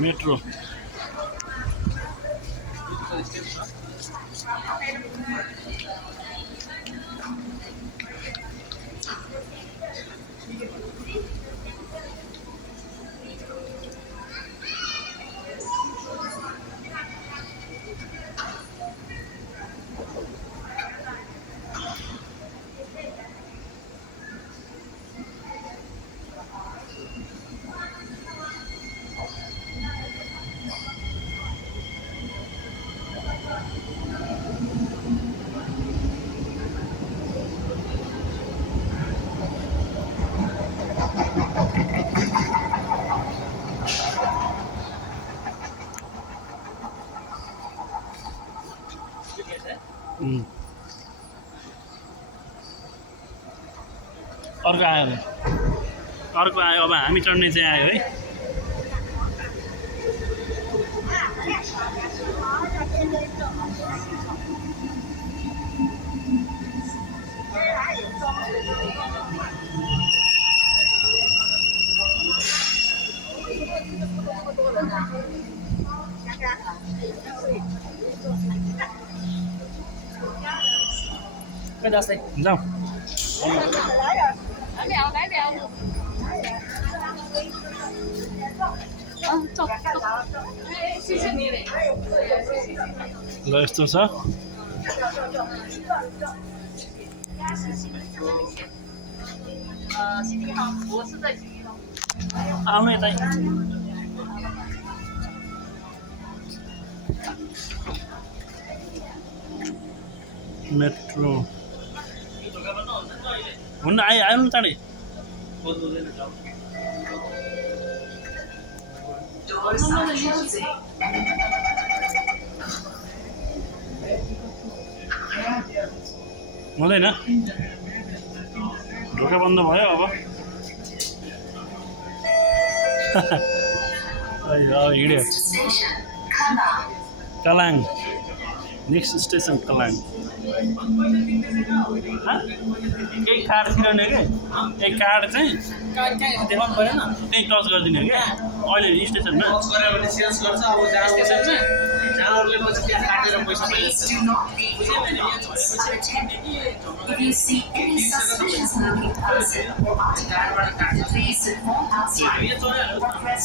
metro अर्को आयो अर्को आयो अब हामी चढ्ने चाहिँ आयो है जाऊ ल यस्तो छ आउनु यतै मेट्रो हुन्न आयो न चाँडै हुँदैन ढोका बन्द भयो अब हिँड्यो कलाङ नेक्स्ट स्टेसन कलाङ केही कार्ड छिराउने कि एक कार्ड चाहिँ देखाउनु परेन त्यही टच गरिदिने क्या अहिले स्टेसनमा If you see any suspicious looking person or article, please inform us by press